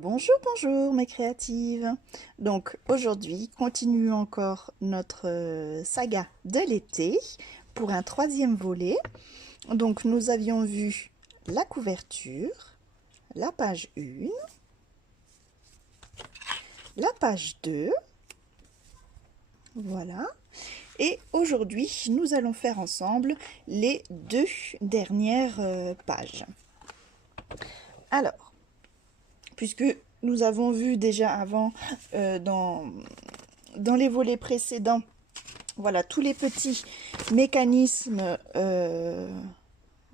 Bonjour, bonjour mes créatives. Donc aujourd'hui, continue encore notre saga de l'été pour un troisième volet. Donc nous avions vu la couverture, la page 1, la page 2, voilà. Et aujourd'hui, nous allons faire ensemble les deux dernières pages. Alors, puisque nous avons vu déjà avant dans les volets précédents, voilà, tous les petits mécanismes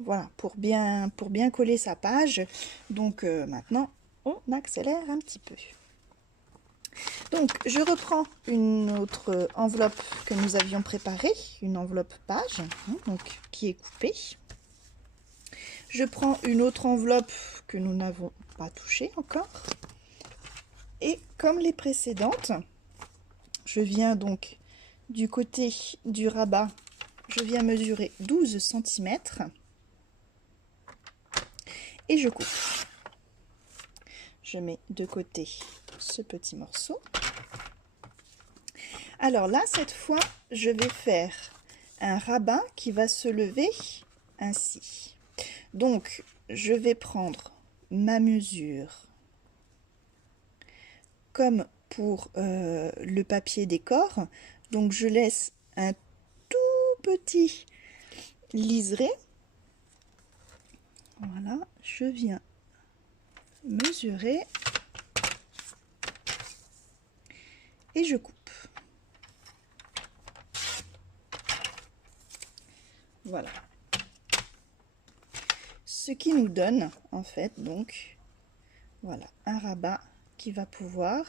voilà, pour bien coller sa page. Donc maintenant, on accélère un petit peu. Donc, je reprends une autre enveloppe que nous avions préparée, une enveloppe page, donc, qui est coupée. Je prends une autre enveloppe que nous n'avons pas touchée encore. Et comme les précédentes, je viens donc du côté du rabat, je viens mesurer 12 cm et je coupe. Je mets de côté ce petit morceau. Alors là, cette fois, je vais faire un rabat qui va se lever ainsi. Donc, je vais prendre ma mesure comme pour le papier décor. Donc, je laisse un tout petit liseré. Voilà, je viens mesurer et je coupe. Voilà. Ce qui nous donne en fait donc voilà un rabat qui va pouvoir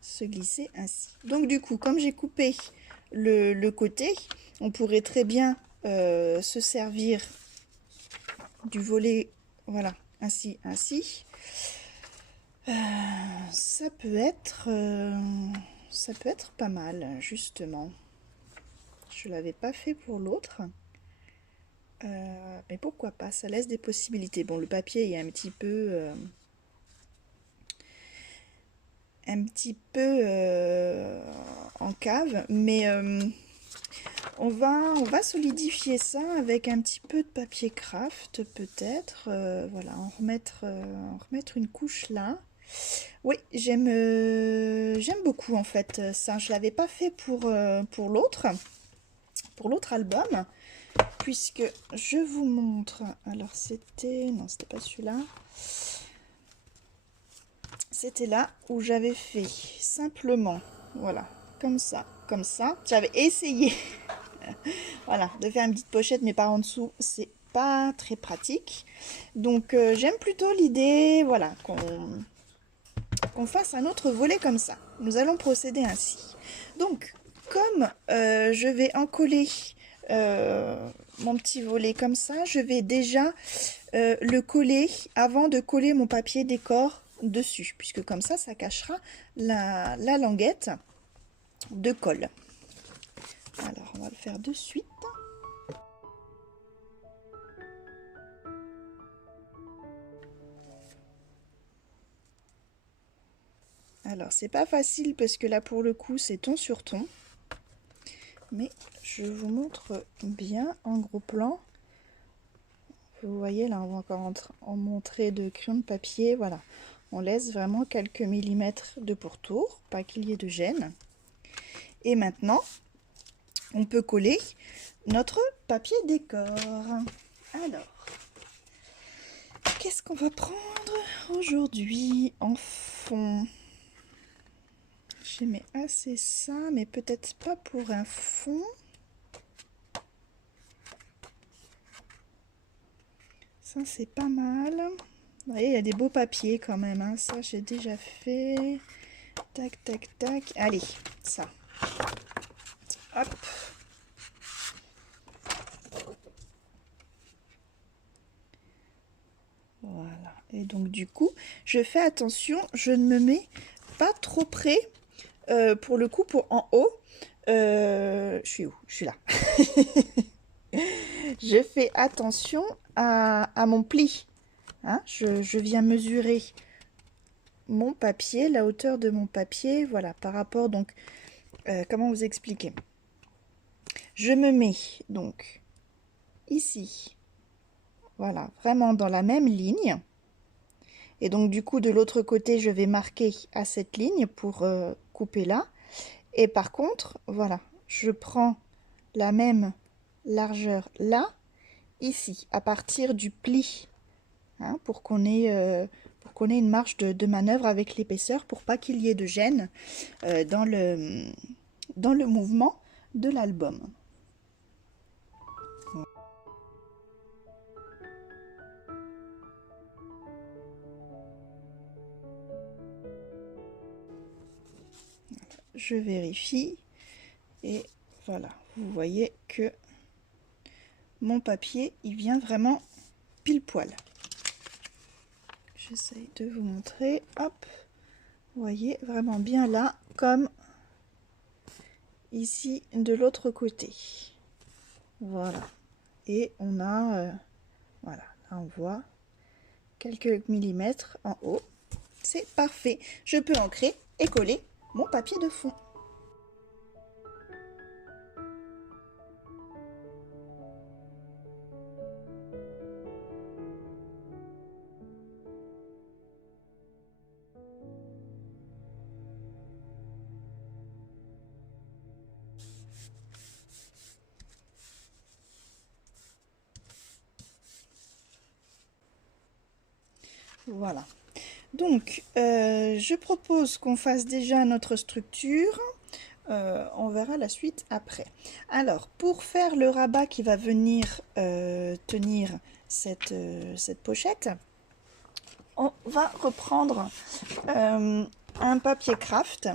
se glisser ainsi. Donc du coup, comme j'ai coupé le côté, on pourrait très bien se servir du volet, voilà, ainsi. Ça peut être pas mal, justement. Je l'avais pas fait pour l'autre. Mais pourquoi pas, ça laisse des possibilités. Bon, le papier est un petit peu en cave, mais on va solidifier ça avec un petit peu de papier craft, peut-être. Voilà, en remettre une couche là. Oui, j'aime beaucoup en fait ça. Je l'avais pas fait pour l'autre album, puisque je vous montre. Alors non, c'était pas celui-là. C'était là où j'avais fait simplement, voilà, comme ça. J'avais essayé, voilà, de faire une petite pochette, mais par en dessous, c'est pas très pratique. Donc, j'aime plutôt l'idée, voilà, qu'on fasse un autre volet comme ça. Nous allons procéder ainsi. Donc, comme je vais encoller mon petit volet comme ça, je vais déjà le coller avant de coller mon papier décor dessus, puisque comme ça cachera la languette de colle. Alors, on va le faire de suite. Alors, c'est pas facile parce que là, pour le coup, c'est ton sur ton. Mais je vous montre bien en gros plan. Vous voyez, là, on va encore en montrer de crayon de papier. Voilà, on laisse vraiment quelques millimètres de pourtour, pas qu'il y ait de gêne. Et maintenant, on peut coller notre papier décor. Alors, qu'est-ce qu'on va prendre aujourd'hui en fond? J'aimais assez ça, mais peut-être pas pour un fond. Ça, c'est pas mal. Vous voyez, il y a des beaux papiers quand même, hein. Ça, j'ai déjà fait. Tac, tac, tac. Allez, ça. Hop. Voilà. Et donc, du coup, je fais attention, je ne me mets pas trop près. Pour le coup, pour en haut, je suis où? Je suis là. Je fais attention à mon pli. Hein, je viens mesurer mon papier, la hauteur de mon papier, voilà, par rapport, donc, comment vous expliquer? Je me mets, donc, ici, voilà, vraiment dans la même ligne. Et donc, du coup, de l'autre côté, je vais marquer à cette ligne pour couper là. Et par contre, voilà, je prends la même largeur là, ici, à partir du pli, hein, pour qu'on ait une marge de manœuvre avec l'épaisseur, pour pas qu'il y ait de gêne dans le mouvement de l'album. Je vérifie et voilà, vous voyez que mon papier, il vient vraiment pile poil. J'essaye de vous montrer, hop, vous voyez vraiment bien là, comme ici de l'autre côté. Voilà, et on a, voilà, là on voit quelques millimètres en haut. C'est parfait, je peux ancrer et coller mon papier de fond. Voilà. Donc, je propose qu'on fasse déjà notre structure. On verra la suite après. Alors, pour faire le rabat qui va venir tenir cette pochette, on va reprendre un papier craft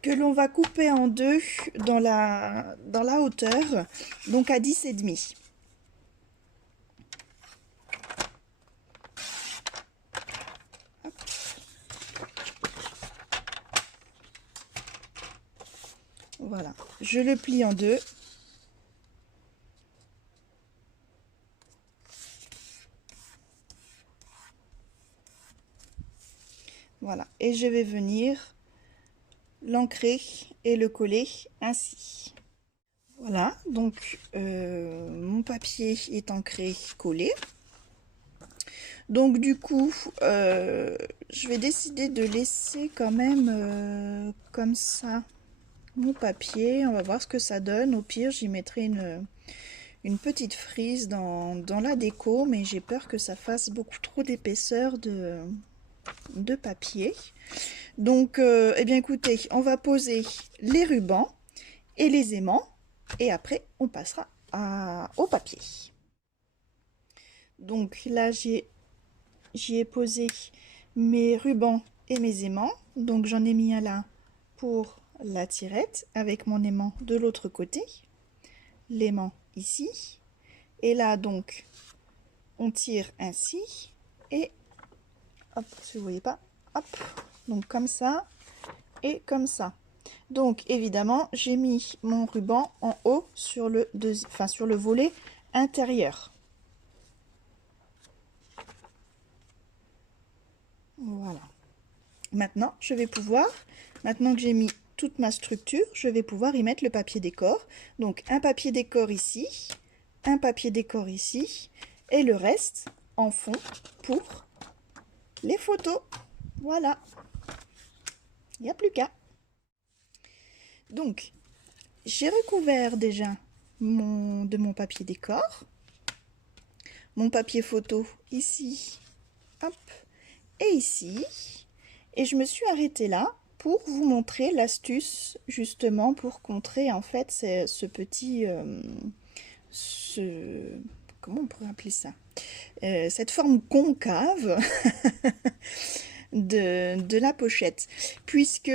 que l'on va couper en deux dans la hauteur, donc à 10,5. Voilà, je le plie en deux. Voilà, et je vais venir l'ancrer et le coller ainsi. Voilà, donc mon papier est ancré, collé. Donc du coup, je vais décider de laisser quand même comme ça mon papier. On va voir ce que ça donne. Au pire, j'y mettrai une petite frise dans la déco, mais j'ai peur que ça fasse beaucoup trop d'épaisseur de papier. Donc, eh bien écoutez, on va poser les rubans et les aimants, et après on passera au papier. Donc là, j'y ai posé mes rubans et mes aimants. Donc j'en ai mis un là pour la tirette avec mon aimant de l'autre côté, l'aimant ici, et là donc on tire ainsi et hop, si vous voyez pas, hop, donc comme ça et comme ça. Donc évidemment j'ai mis mon ruban en haut sur le sur le volet intérieur. Voilà. Maintenant je vais pouvoir, maintenant que j'ai mis toute ma structure, je vais pouvoir y mettre le papier décor. Donc un papier décor ici, un papier décor ici et le reste en fond pour les photos. Voilà, il n'y a plus qu'à. Donc j'ai recouvert déjà de mon papier décor, mon papier photo ici, hop, et ici, et je me suis arrêtée là pour vous montrer l'astuce justement pour contrer en fait ce petit comment on pourrait appeler ça, cette forme concave de la pochette, puisque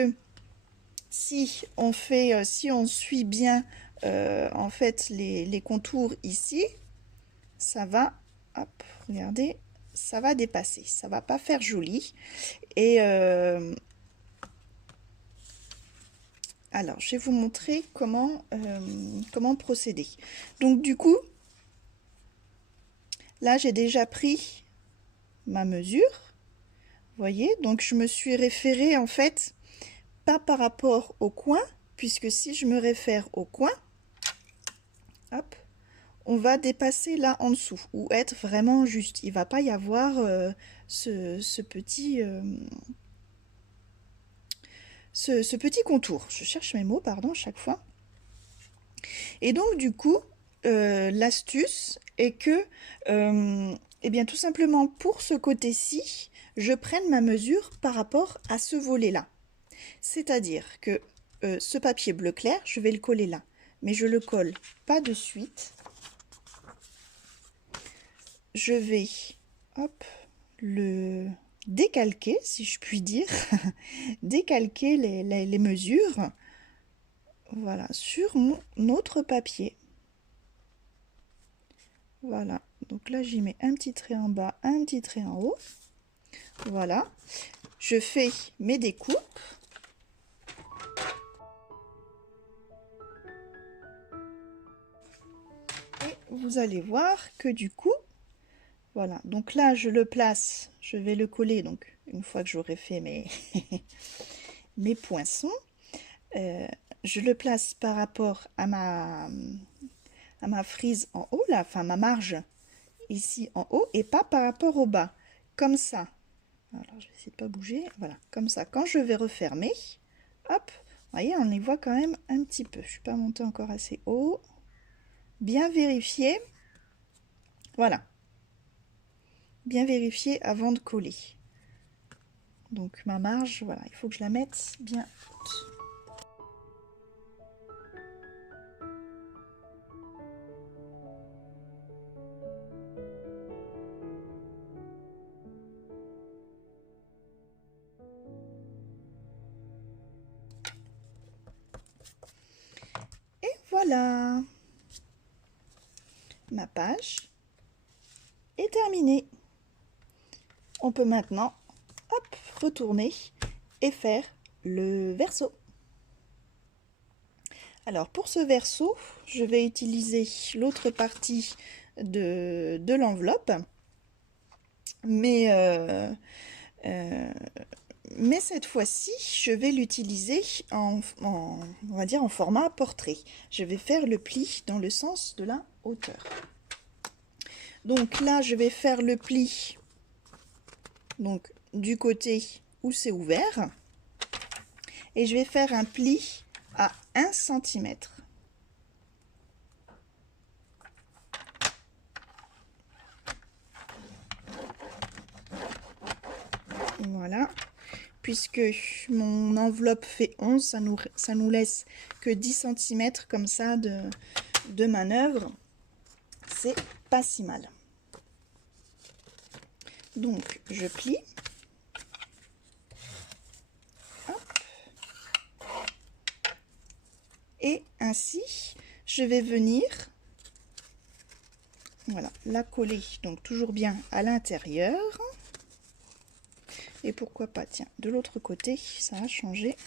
si on fait, si on suit bien en fait les contours ici, ça va, hop, regardez, ça va dépasser, ça va pas faire joli. Et alors je vais vous montrer comment procéder. Donc du coup Là, j'ai déjà pris ma mesure. Vous voyez, donc je me suis référée en fait, pas par rapport au coin, puisque si je me réfère au coin, hop, on va dépasser là en dessous, ou être vraiment juste. Il va pas y avoir ce petit... ce petit contour. Je cherche mes mots, pardon, chaque fois. Et donc, du coup, l'astuce est que, eh bien, tout simplement, pour ce côté-ci, je prenne ma mesure par rapport à ce volet-là. C'est-à-dire que ce papier bleu clair, je vais le coller là. Mais je le colle pas de suite. Je vais, hop, le décalquer, si je puis dire, décalquer les mesures, voilà, sur mon autre papier. Voilà, donc là j'y mets un petit trait en bas, un petit trait en haut. Voilà, je fais mes découpes. Et vous allez voir que du coup, voilà, donc là je le place, je vais le coller, donc une fois que j'aurai fait mes, mes poinçons, je le place par rapport à ma frise en haut, là, enfin ma marge ici en haut, et pas par rapport au bas, comme ça. Alors je vais essayer de pas bouger, voilà, comme ça. Quand je vais refermer, hop, vous voyez, on y voit quand même un petit peu. Je suis pas montée encore assez haut. Bien vérifier, voilà. Bien vérifier avant de coller. Donc ma marge, voilà, il faut que je la mette bien haute. Et voilà, ma page est terminée. On peut maintenant, hop, retourner et faire le verso. Alors pour ce verso, je vais utiliser l'autre partie de l'enveloppe, mais, mais cette fois-ci, je vais l'utiliser on va dire en format portrait. Je vais faire le pli dans le sens de la hauteur. Donc là, je vais faire le pli donc, du côté où c'est ouvert. Et je vais faire un pli à 1 cm. Voilà. Puisque mon enveloppe fait 11, ça nous laisse que 10 cm comme ça de manœuvre. C'est pas si mal. Donc, je plie. Hop. Et ainsi, je vais venir, voilà, la coller, donc toujours bien à l'intérieur. Et pourquoi pas, tiens, de l'autre côté, ça a changé.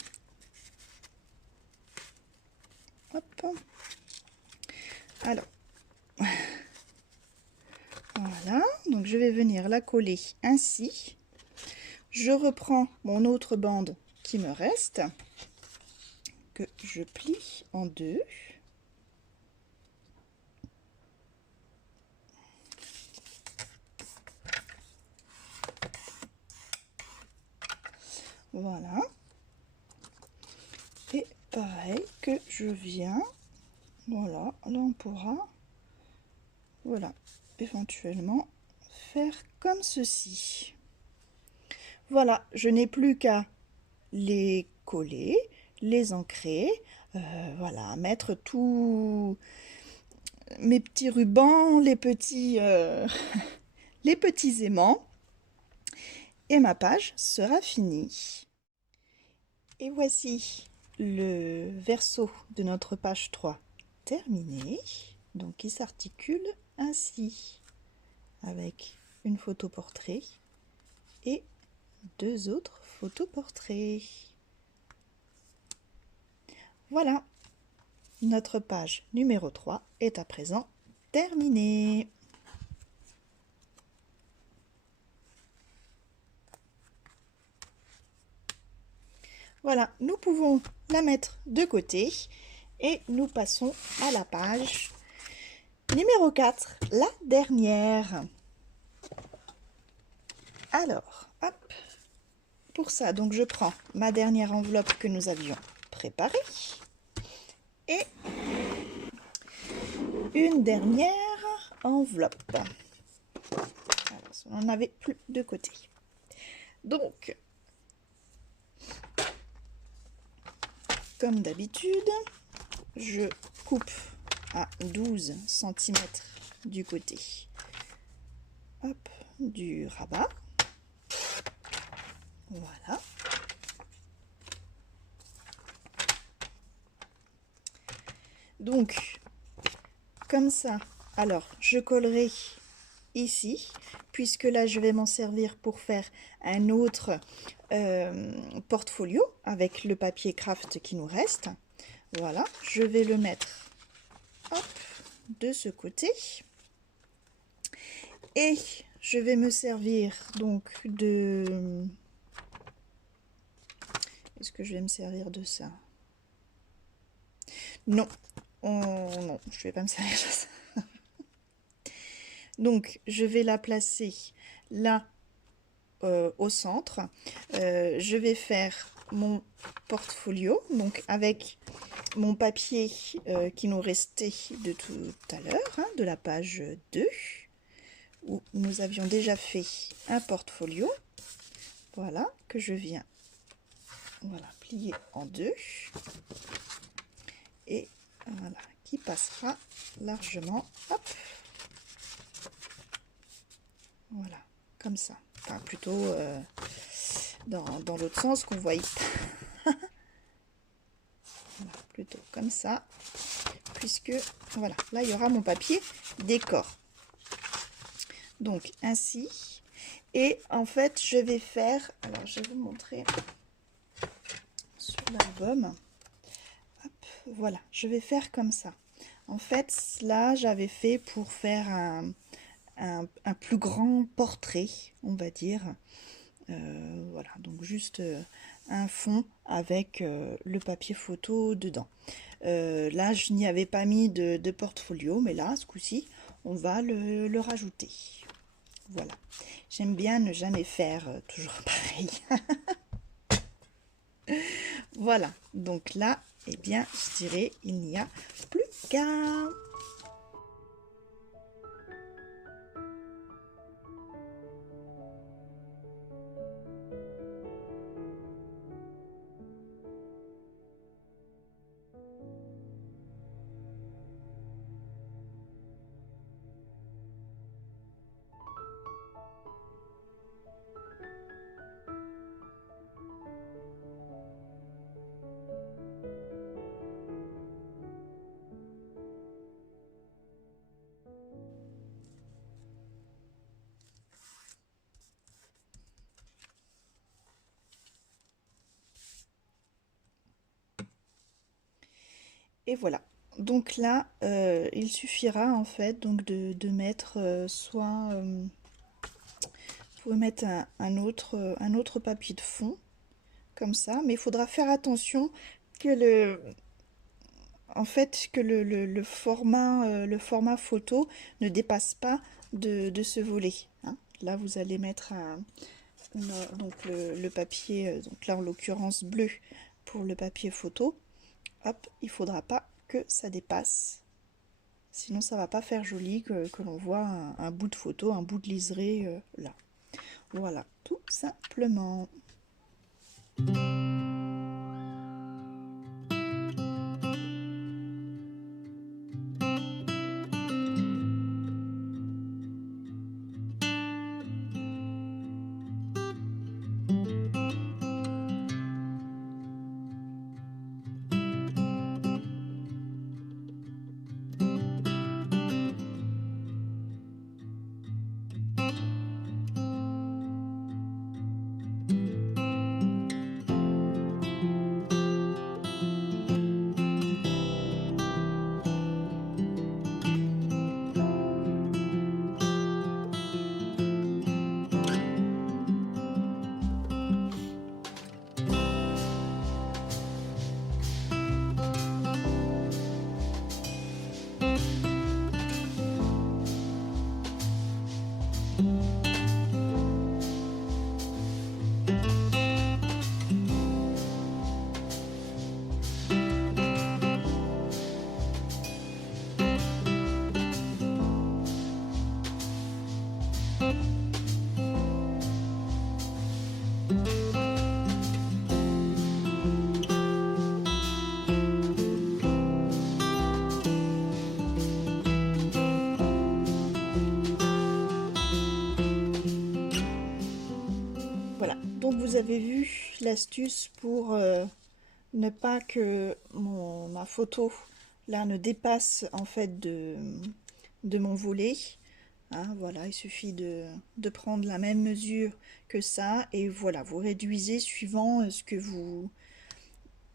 Hop. Alors, voilà, donc je vais venir la coller ainsi. Je reprends mon autre bande qui me reste, que je plie en deux. Voilà. Et pareil que je viens, voilà, là on pourra, voilà, éventuellement faire comme ceci. Voilà, je n'ai plus qu'à les coller, les ancrer, voilà, mettre tous mes petits rubans, les petits aimants, et ma page sera finie. Et voici le verso de notre page 3 terminé, donc qui s'articule ainsi, avec une photo portrait et deux autres photos portraits. Voilà, notre page numéro 3 est à présent terminée. Voilà, nous pouvons la mettre de côté et nous passons à la page numéro 4, la dernière. Alors, hop, pour ça, donc je prends ma dernière enveloppe que nous avions préparée et une dernière enveloppe. Alors, on n'en avait plus de côté. Donc, comme d'habitude, je coupe à 12 cm du côté, hop, du rabat. Voilà. Donc, comme ça, alors je collerai ici, puisque là je vais m'en servir pour faire un autre portfolio avec le papier craft qui nous reste. Voilà, je vais le mettre, hop, de ce côté. Et je vais me servir donc de... Est-ce que je vais me servir de ça? Non, non, je ne vais pas me servir de ça. Donc, je vais la placer là, au centre. Je vais faire mon portfolio, donc avec mon papier qui nous restait de tout à l'heure, hein, de la page 2, où nous avions déjà fait un portfolio. Voilà, que je viens, voilà, plier en deux. Et voilà, qui passera largement, hop, voilà, comme ça. Enfin, plutôt dans l'autre sens qu'on voit. Voilà, plutôt comme ça, puisque, voilà, là, il y aura mon papier décor. Donc, ainsi. Et en fait, je vais faire, alors, je vais vous montrer sur l'album. Voilà, je vais faire comme ça. En fait, là, j'avais fait pour faire un plus grand portrait, on va dire. Voilà, donc juste un fond avec le papier photo dedans. Là, je n'y avais pas mis de portfolio, mais là, ce coup-ci, on va le rajouter. Voilà, j'aime bien ne jamais faire toujours pareil. Voilà, donc là, eh bien, je dirais, il n'y a plus qu'à... Et voilà. Donc là, il suffira en fait donc de mettre soit... vous pouvez mettre un autre papier de fond, comme ça. Mais il faudra faire attention que en fait, que le format photo ne dépasse pas de ce volet. Hein. Là, vous allez mettre donc le papier, donc là en l'occurrence bleu pour le papier photo. Hop, il faudra pas que ça dépasse. Sinon, ça va pas faire joli que l'on voit un bout de photo, un bout de liseré là. Voilà, tout simplement. vous avez vu l'astuce pour ne pas que ma photo là ne dépasse en fait de mon volet. Hein, voilà, il suffit de prendre la même mesure que ça et voilà, vous réduisez suivant ce que vous...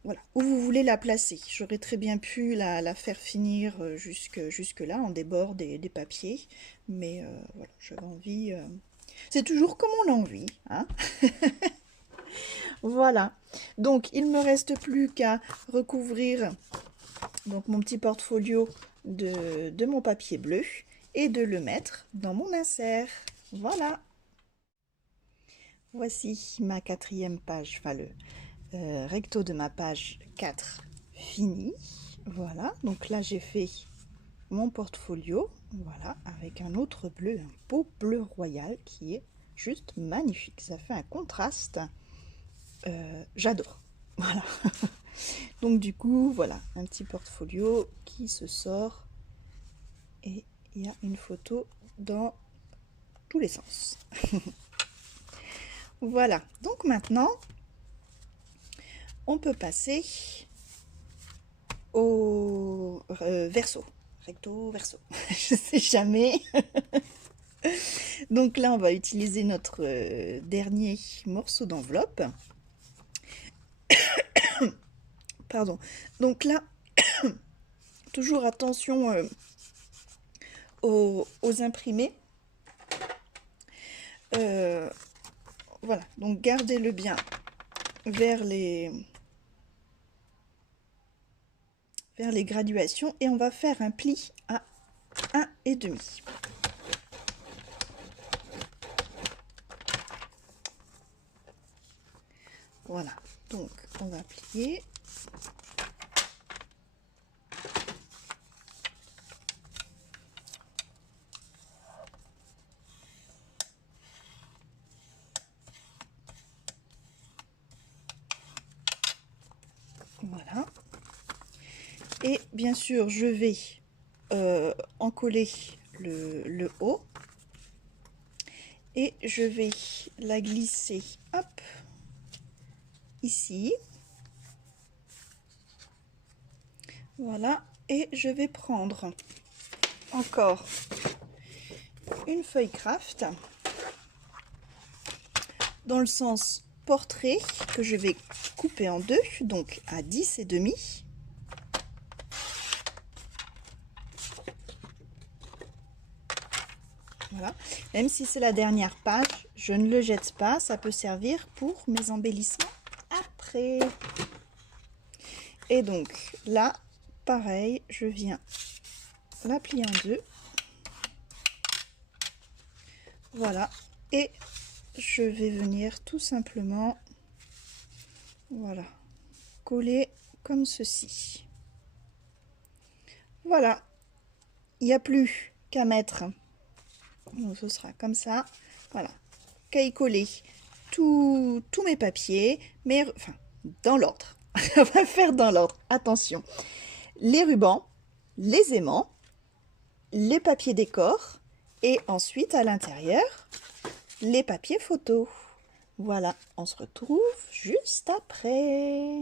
Voilà, où vous voulez la placer. J'aurais très bien pu la faire finir jusque là, en débord des papiers, mais voilà, j'avais envie... C'est toujours comme on a envie, hein. Voilà, donc il me reste plus qu'à recouvrir donc mon petit portfolio de mon papier bleu et de le mettre dans mon insert. Voilà. Voici ma 4e page, enfin le recto de ma page 4 fini. Voilà, donc là j'ai fait mon portfolio, voilà, avec un autre bleu, un beau bleu royal qui est juste magnifique. Ça fait un contraste. J'adore. Voilà. Donc du coup, voilà, un petit portfolio qui se sort et il y a une photo dans tous les sens. Voilà, donc maintenant, on peut passer au verso, recto, verso, je sais jamais. Donc là, on va utiliser notre dernier morceau d'enveloppe. Pardon. Donc là, toujours attention aux imprimés. Voilà, donc gardez-le bien vers les graduations et on va faire un pli à 1,5. Voilà, donc on va plier. Voilà. Et bien sûr, je vais encoller le haut. Et je vais la glisser, hop, ici. Voilà. Et je vais prendre encore une feuille craft dans le sens portrait que je vais couper en deux, donc à 10,5. Voilà, même si c'est la dernière page, je ne le jette pas, ça peut servir pour mes embellissements après. Et donc là, pareil, je viens la plier en deux. Voilà, et je vais venir tout simplement, voilà, coller comme ceci. Voilà, il n'y a plus qu'à mettre, donc ce sera comme ça, voilà, qu'à y coller tous mes papiers, mais enfin, dans l'ordre. On va faire dans l'ordre, attention. Les rubans, les aimants, les papiers décor, et ensuite à l'intérieur, les papiers photos. Voilà, on se retrouve juste après.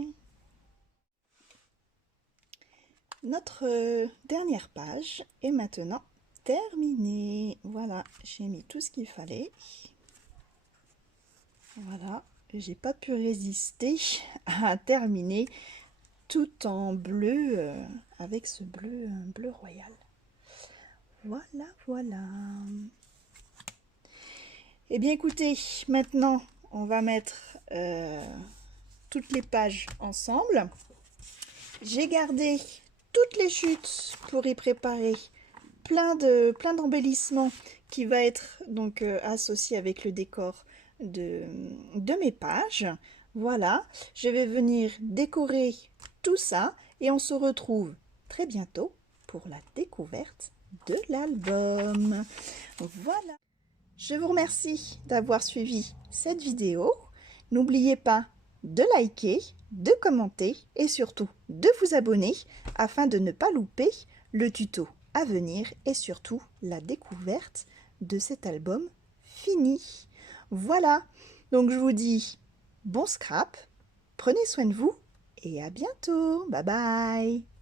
Notre dernière page est maintenant terminée. Voilà, j'ai mis tout ce qu'il fallait. Voilà, j'ai pas pu résister à terminer tout en bleu, avec ce bleu royal. Voilà, voilà. Eh bien écoutez, maintenant on va mettre toutes les pages ensemble. J'ai gardé toutes les chutes pour y préparer plein d'embellissements qui va être donc associé avec le décor de mes pages. Voilà, je vais venir décorer tout ça et on se retrouve très bientôt pour la découverte de l'album. Voilà. Je vous remercie d'avoir suivi cette vidéo. N'oubliez pas de liker, de commenter et surtout de vous abonner afin de ne pas louper le tuto à venir et surtout la découverte de cet album fini. Voilà, donc je vous dis bon scrap, prenez soin de vous et à bientôt. Bye bye.